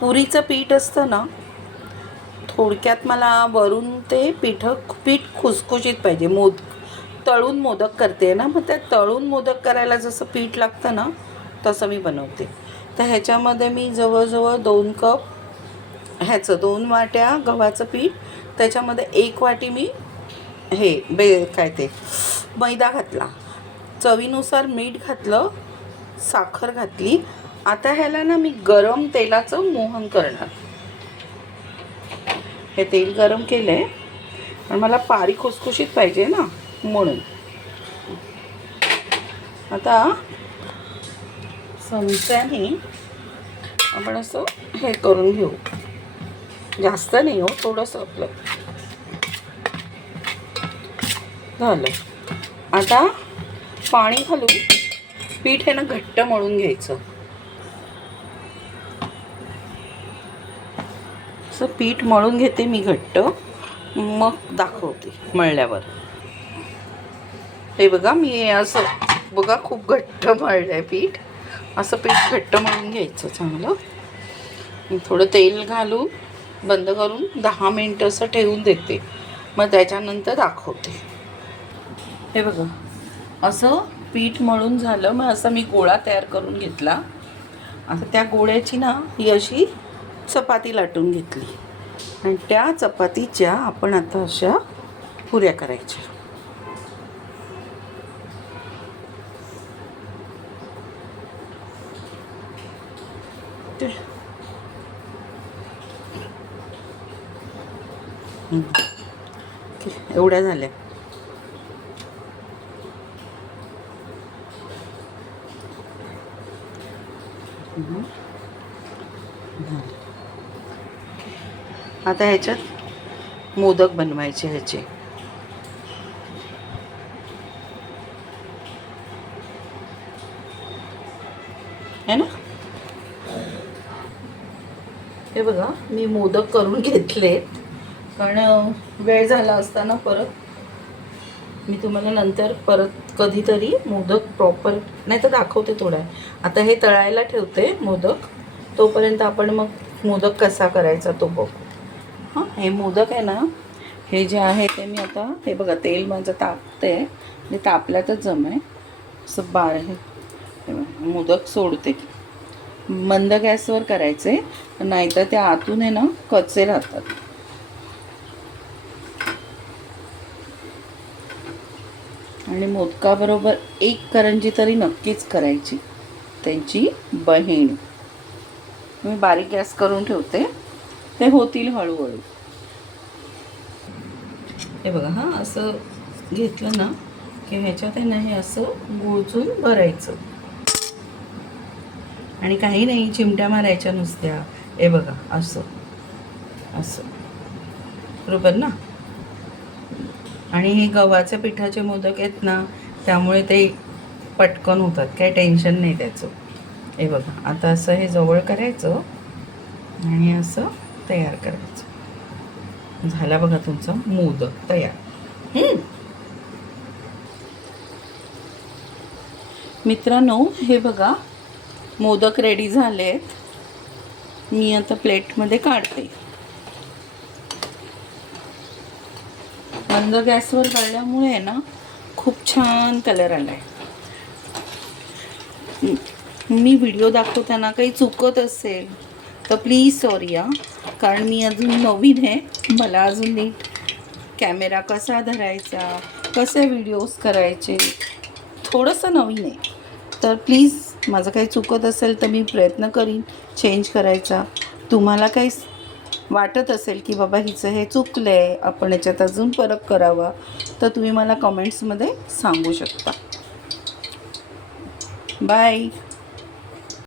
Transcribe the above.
पुरीचं पीठ असतं ना, थोडक्यात मला वरून ते पीठ खुसखुशीत पाहिजे. तळून मोदक करते ना, मग त्या तळून मोदक करायला जसं पीठ लागतं ना, तसं मी बनवते. तर ह्याच्यामध्ये मी जवळजवळ 2 कप ह्याचं 2 वाट्या गव्हाचं पीठ, त्याच्यामध्ये 1 वाटी मी काय ते मैदा घातला, चवीनुसार मीठ घातलं, साखर घातली. आता ह्याला ना मी गरम तेलाचं मोहन करणार. हे तेल गरम केलं आहे, पण मला पारी खुसखुशीत पाहिजे ना, म्हणून. आता चमच्याने आपण असं हे करून घेऊ. जास्त नाही हो, थोडंसं आपलं झालं. आता पाणी घालून पीठ हे ना घट्ट मळून घ्यायचं. असं पीठ मळून घेते मी घट्ट, मग दाखवते मळल्यावर. हे बघा, मी असं बघा खूप घट्ट मळलं आहे पीठ. असं पीठ घट्ट मळून घ्यायचं चांगलं. थोडं तेल घालून बंद करून 10 मिनटं असं ठेवून देते, मग त्याच्यानंतर दाखवते. हे बघा, असं पीठ मळून झालं. मग असं मी गोळा तयार करून घेतला. आता त्या गोळ्याची ना ही अशी चपाती लाटून घेतली, आणि त्या चपातीच्या आपण आता अशा पुऱ्या करायच्या. एवढ्या झाल्या. आता ह्याच्यात मोदक बनवायचे ह्याचे. है ना, हे बघा मी मोदक करून घेतले, कारण वेळ झाला असताना परत मी तुम्हाला नंतर परत कधीतरी मोदक प्रॉपर नाही तर दाखवते थोडा. आता हे तळायला ठेवते मोदक, तोपर्यंत आपण मग मोदक कसा करायचा तो बघू. हां, हे मोदक आहे ना, हे जे आहे ते मी आता हे बघा तेल माझं तापते, ते तापल्यातच जम आहे असं हे मोदक सोडते. मंद गॅसवर करायचे, नाहीतर ते आतून आहे ना कच्चे राहतात. आणि मोदकाबरोबर 1 करंजी तरी नक्कीच करायची, त्यांची बहीण. मी बारीक गॅस करून ठेवते, ते होतील हळूहळू. हे बघा, हां असं घेतलं ना की ह्याच्यात आहे ना हे असं गुळचून भरायचं, आणि काही नाही, चिमट्या मारायच्या नुसत्या. हे बघा असं असं, बरोबर ना. आणि हे गव्हाच्या पिठाचे मोदक आहेत ना, त्यामुळे ते पटकन होतात, काही टेन्शन नाही त्याचं. हे बघा, आता असं हे जवळ करायचं आणि असं तयार करायचं. झाला बघा तुमचा मोदक तयार. मित्रांनो, हे बघा मोदक रेडी झालेत. मी आता प्लेटमध्ये काढते. मंद गॅसवर तळल्यामुळे ना खूप छान कलर आलाय. मी व्हिडिओ दाखवताना काही चुकत असेल तर प्लीज सॉरी या, कारण मी अजून नवीन आहे. मला अजून नीट कॅमेरा कसा धरायचा, कसे व्हिडिओज करायचे, थोडंसं नवीन आहे. तर प्लीज माझं काही चुकत असेल तर मी प्रयत्न करीन चेंज करायचा. तुम्हाला काही वाटत असेल की बाबा हिचं हे चुकलं आहे, आपण याच्यात अजून फरक करावा, तर तुम्ही मला कमेंट्समध्ये सांगू शकता. बाय.